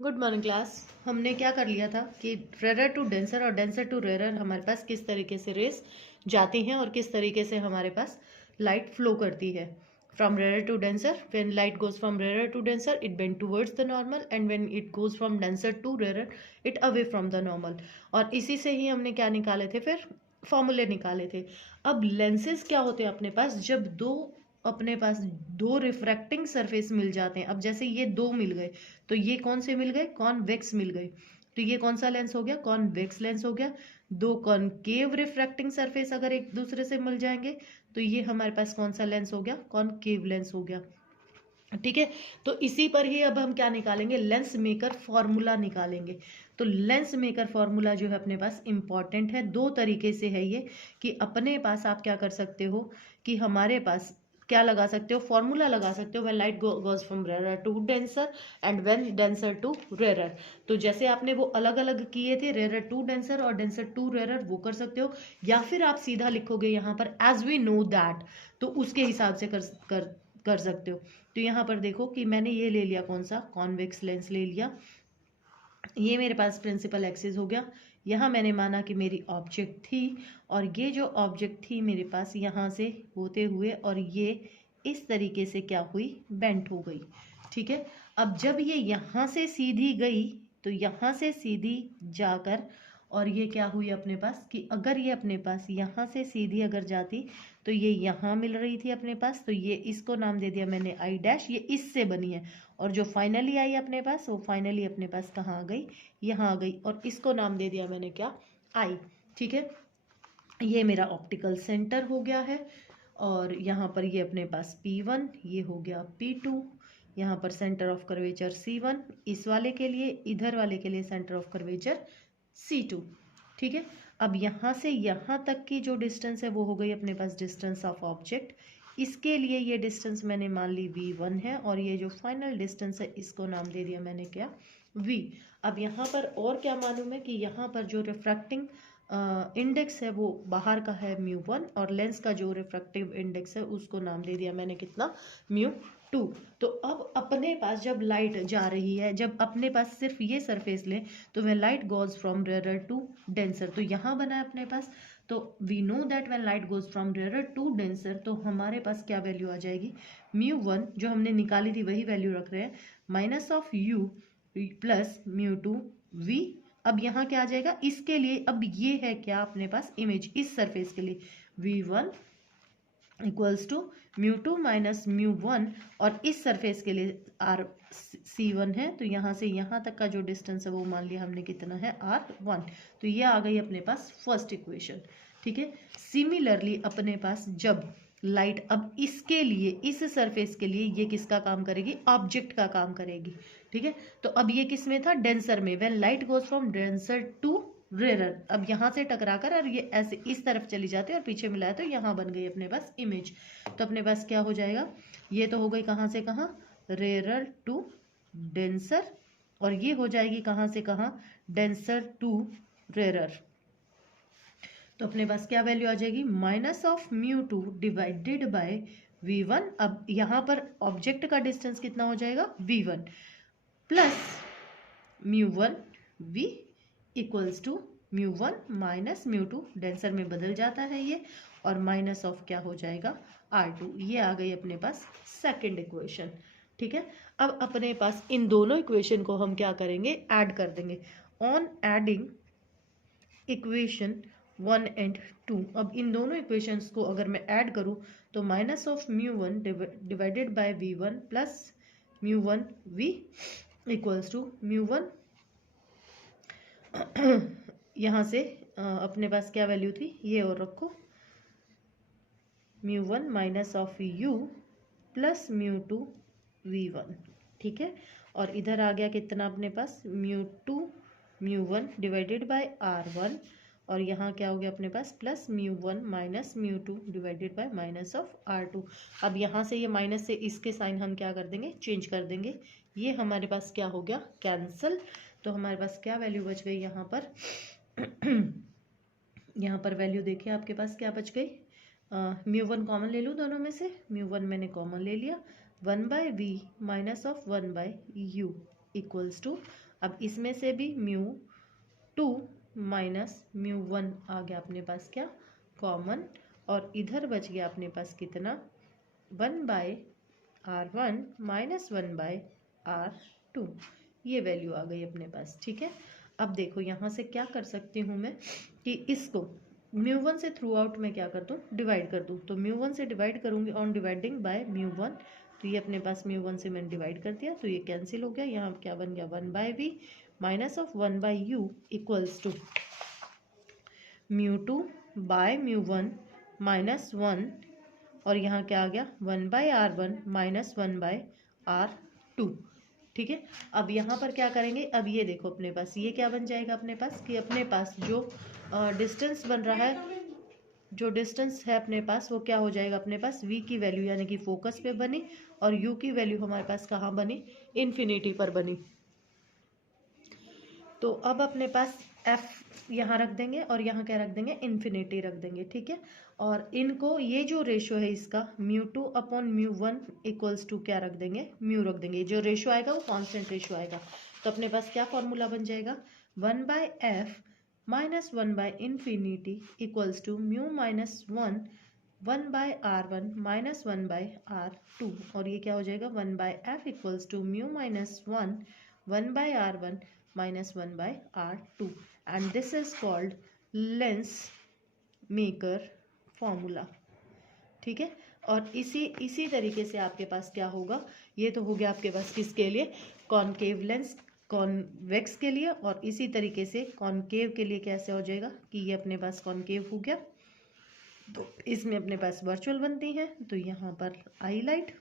Good morning class. हमने क्या कर लिया था कि रेरर टू डेंसर और डेंसर टू रेरर हमारे पास किस तरीके से रेस जाती हैं और किस तरीके से हमारे पास लाइट फ्लो करती है। From rarer to denser, when light goes from rarer to denser it bend towards the normal, and when it goes from denser to rarer it away from the normal. और इसी से ही हमने क्या निकाले थे, फिर फॉर्मूले निकाले थे। अब लेंसेज क्या होते हैं अपने पास, जब अपने पास दो रिफ्रैक्टिंग सरफेस मिल जाते हैं। अब जैसे ये दो मिल गए तो ये कौन से मिल गए, कॉन्वेक्स मिल गए। तो ये कौन सा लेंस हो गया, कॉन्वेक्स लेंस हो गया। दो कॉनकेव रिफ्रैक्टिंग सरफेस अगर एक दूसरे से मिल जाएंगे तो ये हमारे पास कौन सा लेंस हो गया, कॉनकेव लेंस हो गया। ठीक है, तो इसी पर ही अब हम क्या निकालेंगे, लेंस मेकर फॉर्मूला निकालेंगे। तो लेंस मेकर फॉर्मूला जो है अपने पास इंपॉर्टेंट है, दो तरीके से है ये। कि अपने पास आप क्या कर सकते हो कि हमारे पास क्या लगा सकते हो, फॉर्मूला लगा सकते हो, when light goes from rarer to denser and when denser to rarer. तो जैसे आपने वो अलग अलग किए थे, रेरर टू डेंसर और डेंसर टू रेरर, वो कर सकते हो। या फिर आप सीधा लिखोगे यहाँ पर एज वी नो दैट, तो उसके हिसाब से कर सकते हो। तो यहाँ पर देखो कि मैंने ये ले लिया, कौन सा, कॉन्वेक्स लेंस ले लिया। ये मेरे पास प्रिंसिपल एक्सिस हो गया। यहाँ मैंने माना कि मेरी ऑब्जेक्ट थी, और ये जो ऑब्जेक्ट थी मेरे पास यहाँ से होते हुए, और ये इस तरीके से क्या हुई, बेंट हो गई। ठीक है, अब जब ये यहाँ से सीधी गई तो यहाँ से सीधी जाकर, और ये क्या हुई अपने पास कि अगर ये अपने पास यहाँ से सीधी अगर जाती तो ये यहाँ मिल रही थी अपने पास, तो ये इसको नाम दे दिया मैंने आई डैश, ये इससे बनी है। और जो फाइनली आई अपने पास, वो फाइनली अपने पास कहाँ आ गई, यहाँ आ गई, और इसको नाम दे दिया मैंने क्या, आई। ठीक है, ये मेरा ऑप्टिकल सेंटर हो गया है। और यहाँ पर ये अपने पास P1, ये हो गया P2। यहाँ पर सेंटर ऑफ कर्वेचर C1 इस वाले के लिए, इधर वाले के लिए सेंटर ऑफ कर्वेचर C2। ठीक है, अब यहाँ से यहाँ तक की जो डिस्टेंस है वो हो गई अपने पास डिस्टेंस ऑफ ऑब्जेक्ट। इसके लिए ये डिस्टेंस मैंने मान ली V1 है, और ये जो फाइनल डिस्टेंस है इसको नाम दे दिया मैंने क्या, V। अब यहाँ पर और क्या मालूम है कि यहाँ पर जो रिफ्रैक्टिंग इंडेक्स है वो बाहर का है μ1, और लेंस का जो रिफ्रैक्टिव इंडेक्स है उसको नाम दे दिया मैंने कितना, μ2। तो अब अपने पास जब लाइट जा रही है, जब अपने पास सिर्फ ये सरफेस लें, तो वह light goes from rarer to denser, तो यहाँ बना है अपने पास। तो we know that when light goes from rarer to denser, तो हमारे पास क्या वैल्यू आ जाएगी, μ1 जो हमने निकाली थी वही वैल्यू रख रहे हैं, minus of u plus μ2 v। अब यहाँ क्या आ जाएगा इसके लिए, अब ये है क्या अपने पास इमेज इस सरफेस के लिए, v1 इक्वल्स टू μ2 माइनस μ1, और इस सरफेस के लिए आर C1 है, तो यहाँ से यहाँ तक का जो डिस्टेंस है वो मान लिया हमने कितना है, R1। तो ये आ गई अपने पास फर्स्ट इक्वेशन। ठीक है, सिमिलरली अपने पास जब लाइट अब इसके लिए, इस सरफेस के लिए, ये किसका काम करेगी, ऑब्जेक्ट का काम करेगी। ठीक है, तो अब ये किस में था, डेंसर में, when light goes from denser to rarer. अब यहाँ से टकराकर और ये ऐसे इस तरफ चली जाती है और पीछे मिलाया तो यहाँ बन गई अपने पास इमेज। तो अपने पास क्या हो जाएगा, ये तो हो गई कहाँ से कहाँ, रेरर टू डेंसर, और ये हो जाएगी कहाँ से कहाँ, डेंसर टू रेरर। तो अपने पास क्या वैल्यू आ जाएगी, minus of μ2 divided by v1। अब यहाँ पर ऑब्जेक्ट का डिस्टेंस कितना हो जाएगा, v1 plus μ1 v equals to μ1 minus μ2, denser में बदल जाता है ये, और माइनस ऑफ क्या हो जाएगा, R2। ये आ गई अपने पास सेकंड इक्वेशन। ठीक है, अब अपने पास इन दोनों इक्वेशन को हम क्या करेंगे, ऐड कर देंगे। ऑन एडिंग इक्वेशन 1 एंड 2, अब इन दोनों इक्वेशंस को अगर मैं ऐड करूं तो minus of μ1 divided by v1 plus μ1 v equals to μ1 यहाँ से अपने पास क्या वैल्यू थी, ये और रखो, μ1 minus of u plus μ2 v1। ठीक है, और इधर आ गया कितना अपने पास, μ2 μ1 डिवाइडेड बाय r1, और यहाँ क्या हो गया अपने पास, plus μ1 minus μ2 divided by minus of r2। अब यहाँ से ये माइनस से इसके साइन हम क्या कर देंगे, चेंज कर देंगे। ये हमारे पास क्या हो गया, कैंसल। तो हमारे पास क्या वैल्यू बच गई यहाँ पर यहाँ पर वैल्यू देखिए आपके पास क्या बच गई, μ1 कॉमन ले लूँ दोनों में से, μ1 मैंने कॉमन ले लिया, 1 by v minus of 1 by u equals to, अब इसमें से भी μ2 माइनस μ1 आ गया अपने पास क्या कॉमन, और इधर बच गया अपने पास कितना 1/r1 माइनस 1/r2, ये वैल्यू आ गई अपने पास। ठीक है, अब देखो यहाँ से क्या कर सकती हूँ मैं कि इसको μ1 से थ्रू आउट में क्या कर दूँ डिवाइड कर दूँ, तो μ1 से डिवाइड करूँगी ऑन डिवाइडिंग बाय μ1, तो ये अपने पास μ1 से मैंने डिवाइड कर दिया तो ये कैंसिल हो गया। यहाँ क्या बन गया 1/v minus of 1/u equals to μ2 by μ1 minus 1, और यहाँ क्या आ गया 1/r1 माइनस 1/r2। ठीक है, अब यहाँ पर क्या करेंगे, अब ये देखो अपने पास ये क्या बन जाएगा अपने पास कि अपने पास जो डिस्टेंस बन रहा है, जो डिस्टेंस है अपने पास वो क्या हो जाएगा अपने पास v की वैल्यू यानी कि फोकस पे बनी, और u की वैल्यू हमारे पास कहाँ बनी इन्फिनिटी पर बनी। तो अब अपने पास f यहाँ रख देंगे और यहाँ क्या रख देंगे इन्फिनिटी रख देंगे। ठीक है, और इनको ये जो रेशो है इसका μ2 अपॉन μ1 इक्वल्स टू क्या रख देंगे म्यू रख देंगे, जो रेशो आएगा वो कांस्टेंट रेशो आएगा। तो अपने पास क्या फॉर्मूला बन जाएगा 1/f minus 1/infinity equals to mu minus 1/r1 minus 1/r2, और ये क्या हो जाएगा 1/f equals to mu minus 1/r1 minus 1/r2, and this is called lens maker formula. ठीक है, और इसी तरीके से आपके पास क्या होगा, ये तो हो गया आपके पास किसके लिए कॉनकेव लेंस कॉन्वेक्स के लिए, और इसी तरीके से कॉनकेव के लिए कैसे हो जाएगा कि ये अपने पास कॉनकेव हो गया, तो इसमें अपने पास वर्चुअल बनती है। तो यहाँ पर आई लाइट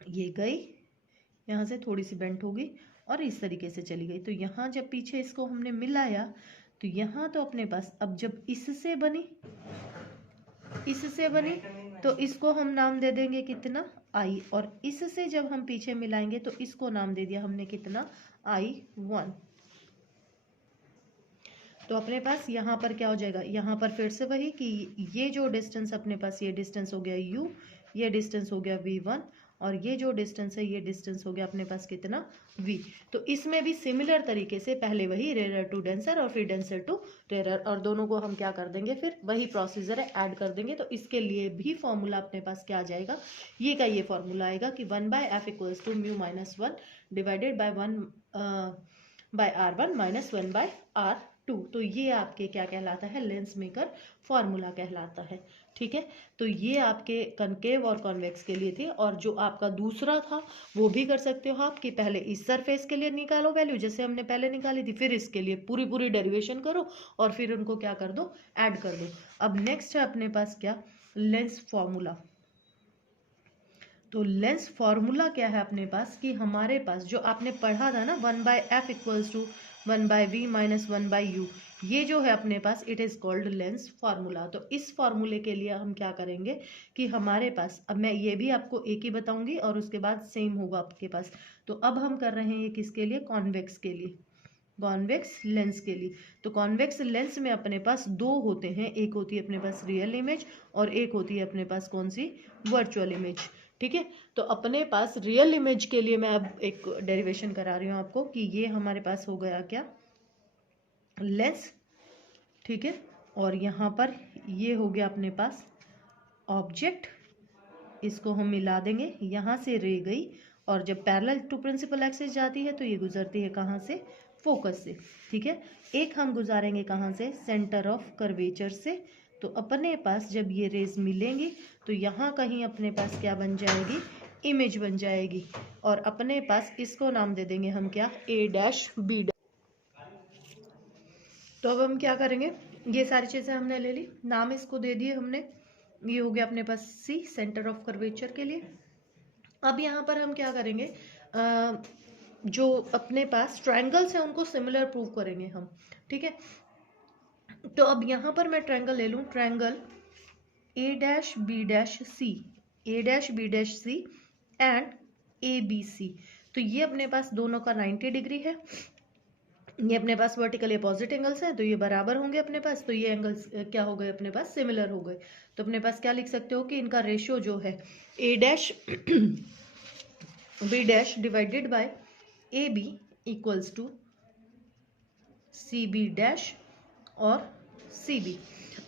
ये गई, यहाँ से थोड़ी सी बेंट होगी और इस तरीके से चली गई, तो यहाँ जब पीछे इसको हमने मिलाया तो यहाँ तो अपने पास अब जब इससे बनी तो इसको हम नाम दे देंगे कितना आई, और इससे जब हम पीछे मिलाएंगे तो इसको नाम दे दिया हमने कितना I1। तो अपने पास यहाँ पर क्या हो जाएगा, यहाँ पर फिर से वही कि ये जो डिस्टेंस अपने पास ये डिस्टेंस हो गया u, ये डिस्टेंस हो गया v1, और ये जो डिस्टेंस है ये डिस्टेंस हो गया अपने पास कितना v। तो इसमें भी सिमिलर तरीके से पहले वही रेयर टू डेंसर और फिर डेंसर टू रेयर, और दोनों को हम क्या कर देंगे फिर वही प्रोसीजर है ऐड कर देंगे। तो इसके लिए भी फॉर्मूला अपने पास क्या आ जाएगा, ये का ये फॉर्मूला आएगा कि 1/f equals to mu minus 1 divided by 1/r1 minus 1/r2। तो ये आपके क्या कहलाता है लेंस मेकर फॉर्मूला कहलाता है। ठीक है, तो ये आपके कनकेव और कॉन्वेक्स के लिए थे, और जो आपका दूसरा था वो भी कर सकते हो आप कि पहले इस सरफेस के लिए निकालो वैल्यू जैसे हमने पहले निकाली थी, फिर इसके लिए पूरी डेरिवेशन करो और फिर उनको क्या कर दो ऐड कर दो। अब नेक्स्ट है अपने पास क्या लेंस फॉर्मूला। तो लेंस फॉर्मूला क्या है अपने पास कि हमारे पास जो आपने पढ़ा था ना 1/f equals to 1/v minus 1/u, ये जो है अपने पास it is called lens formula. तो इस फार्मूले के लिए हम क्या करेंगे कि हमारे पास, अब मैं ये भी आपको एक ही बताऊंगी और उसके बाद सेम होगा आपके पास। तो अब हम कर रहे हैं ये किसके लिए कॉन्वेक्स के लिए, कॉन्वेक्स लेंस के लिए। तो कॉन्वेक्स लेंस में अपने पास दो होते हैं, एक होती है अपने पास रियल इमेज और एक होती है अपने पास कौन सी वर्चुअल इमेज। ठीक है, तो अपने पास रियल इमेज के लिए मैं अब एक डेरिवेशन करा रही हूँ आपको कि ये हमारे पास हो गया क्या लेंस। ठीक है, और यहाँ पर ये हो गया अपने पास ऑब्जेक्ट, इसको हम मिला देंगे, यहाँ से रे गई और जब पैरेलल टू प्रिंसिपल एक्सिस जाती है तो ये गुजरती है कहाँ से फोकस से। ठीक है, एक हम गुजारेंगे कहाँ से सेंटर ऑफ कर्वेचर से। तो अपने पास जब ये रेज मिलेंगी तो यहाँ कहीं अपने पास क्या बन जाएगी इमेज बन जाएगी, और अपने पास इसको नाम दे देंगे हम क्या A', B'। तो अब हम क्या करेंगे, ये सारी चीज़ें हमने ले ली, नाम इसको दे दिए हमने, ये हो गया अपने पास C सेंटर ऑफ कर्वेचर के लिए। अब यहाँ पर हम क्या करेंगे जो अपने पास ट्रायंगल्स हैं उनको सिमिलर प्रूव करेंगे हम। ठीक है, तो अब यहाँ पर मैं ट्रायंगल ले लूँ, triangle A', B', C and ABC। तो ये अपने पास दोनों का 90 डिग्री है, ये अपने पास वर्टिकली अपोजिट एंगल्स हैं तो ये बराबर होंगे अपने पास, तो ये एंगल्स क्या हो गए अपने पास सिमिलर हो गए। तो अपने पास क्या लिख सकते हो कि इनका रेशियो जो है A' B' divided by AB equals to C B dash और सी बी।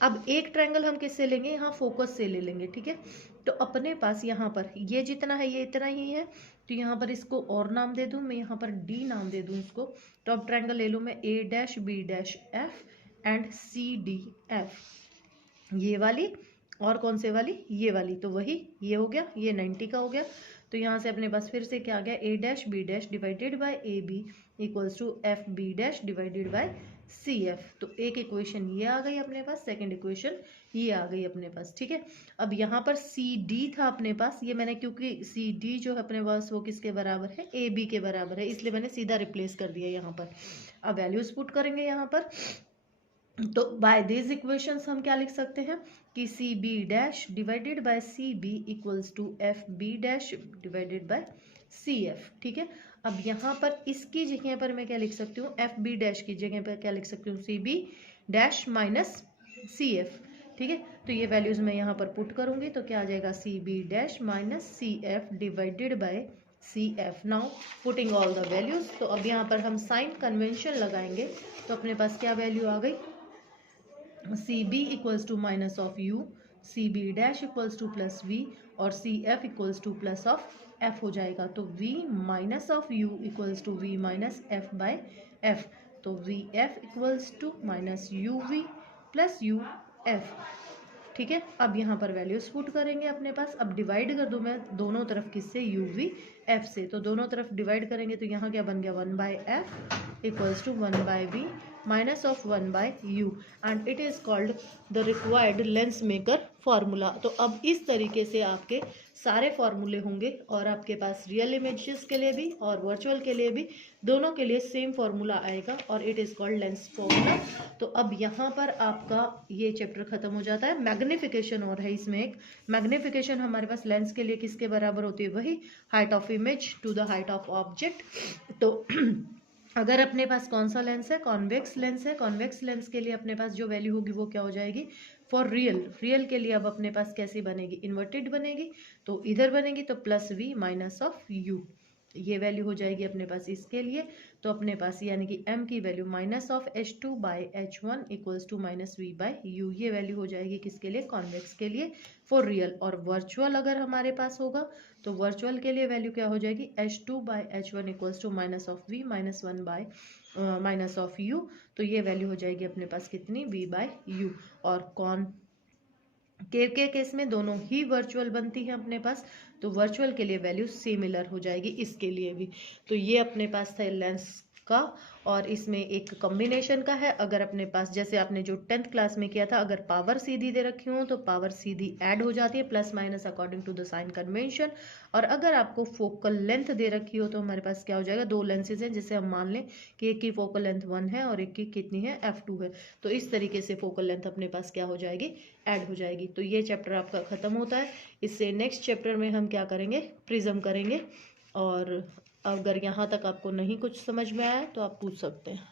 अब एक ट्रायंगल हम किससे लेंगे, यहाँ फोकस से ले लेंगे, ठीक है। तो अपने पास यहाँ पर ये जितना है ये इतना ही है, तो यहाँ पर इसको और नाम दे दूँ मैं, यहाँ पर डी नाम दे दूँ इसको। तो अब ट्रायंगल ले लूँ मैं A dash B dash F and C D F, ये वाली और कौन से वाली, ये वाली। तो वही ये हो गया, ये 90 का हो गया। तो यहाँ से अपने पास फिर से क्या आ गया, A dash B dash divided by A B equals to F B dash divided by C F. तो एक इक्वेशन ये आ गई अपने पास, सेकंड इक्वेशन ये आ गई अपने पास, ठीक है। अब यहाँ पर सी डी था अपने पास, ये मैंने क्योंकि सी डी जो है अपने पास वो किसके बराबर है, ए बी के बराबर है, इसलिए मैंने सीधा रिप्लेस कर दिया यहाँ पर। अब वैल्यूज पुट करेंगे यहाँ पर, तो बाय दिस इक्वेशंस हम क्या लिख सकते हैं कि C B dash divided by C B equals to F B dash divided by C F, ठीक है। अब यहाँ पर इसकी जगह पर मैं क्या लिख सकती हूँ, एफ बी डैश की जगह पर क्या लिख सकती हूँ, C B dash minus C F, ठीक है। तो ये वैल्यूज मैं यहाँ पर पुट करूंगी, तो क्या आ जाएगा, C B dash minus C F divided by C F. Now putting all the values, तो अब यहाँ पर हम साइन कन्वेंशन लगाएंगे, तो अपने पास क्या वैल्यू आ गई, C B equals to minus of u, C B dash equals to plus v और C F equals to plus of f हो जाएगा। तो v minus of u equals to v minus f by f. तो v f equals to minus u v plus u f, ठीक है। अब यहाँ पर वैल्यूज पुट करेंगे अपने पास। अब डिवाइड कर दूँ मैं दोनों तरफ किससे, यू वी एफ से। तो दोनों तरफ डिवाइड करेंगे तो यहाँ क्या बन गया, 1 by F equals to 1 by V minus of 1 by U and it is called the required lens maker formula. तो अब इस तरीके से आपके सारे फार्मूले होंगे और आपके पास रियल इमेजेस के लिए भी और वर्चुअल के लिए भी, दोनों के लिए सेम फार्मूला आएगा और it is called lens formula. तो अब यहाँ पर आपका ये चैप्टर खत्म हो जाता है। मैग्निफिकेशन और है इसमें एक, मैग्निफिकेशन हमारे पास लेंस के लिए किसके बराबर होती है, वही height of image to the height of object. तो अगर अपने पास कौन सा लेंस है, कॉन्वेक्स लेंस है, कॉन्वेक्स लेंस के लिए अपने पास जो वैल्यू होगी वो क्या हो जाएगी, फॉर रियल, रियल के लिए अब अपने पास कैसी बनेगी, इन्वर्टेड बनेगी। तो इधर बनेगी तो plus v minus of u, ये वैल्यू हो जाएगी अपने पास इसके लिए। तो अपने पास यानी कि m की value minus of h2 by h1 equals to minus v by u, ये वैल्यू हो जाएगी किसके लिए, कॉन्वेक्स के लिए फॉर रियल। और वर्चुअल अगर हमारे पास होगा तो वर्चुअल के लिए वैल्यू क्या हो जाएगी, h2 by h1 equals to minus of v minus 1 by minus of u. तो ये वैल्यू हो जाएगी अपने पास कितनी, v बाई यू। और के केस में दोनों ही वर्चुअल बनती है अपने पास, तो वर्चुअल के लिए वैल्यू सिमिलर हो जाएगी इसके लिए भी। तो ये अपने पास था लेंस का, और इसमें एक कॉम्बिनेशन का है। अगर अपने पास जैसे आपने जो 10th क्लास में किया था, अगर पावर सीधी दे रखी हो तो पावर सीधी ऐड हो जाती है, plus minus according to the sign convention. और अगर आपको फोकल लेंथ दे रखी हो तो हमारे पास क्या हो जाएगा, दो लेंसेज हैं, जिसे हम मान लें कि एक की फोकल लेंथ 1 है और एक की कितनी है, f2 है। तो इस तरीके से फोकल लेंथ अपने पास क्या हो जाएगी, ऐड हो जाएगी। तो ये चैप्टर आपका खत्म होता है। इससे नेक्स्ट चैप्टर में हम क्या करेंगे, प्रिज्म करेंगे। और अगर यहाँ तक आपको नहीं कुछ समझ में आया तो आप पूछ सकते हैं।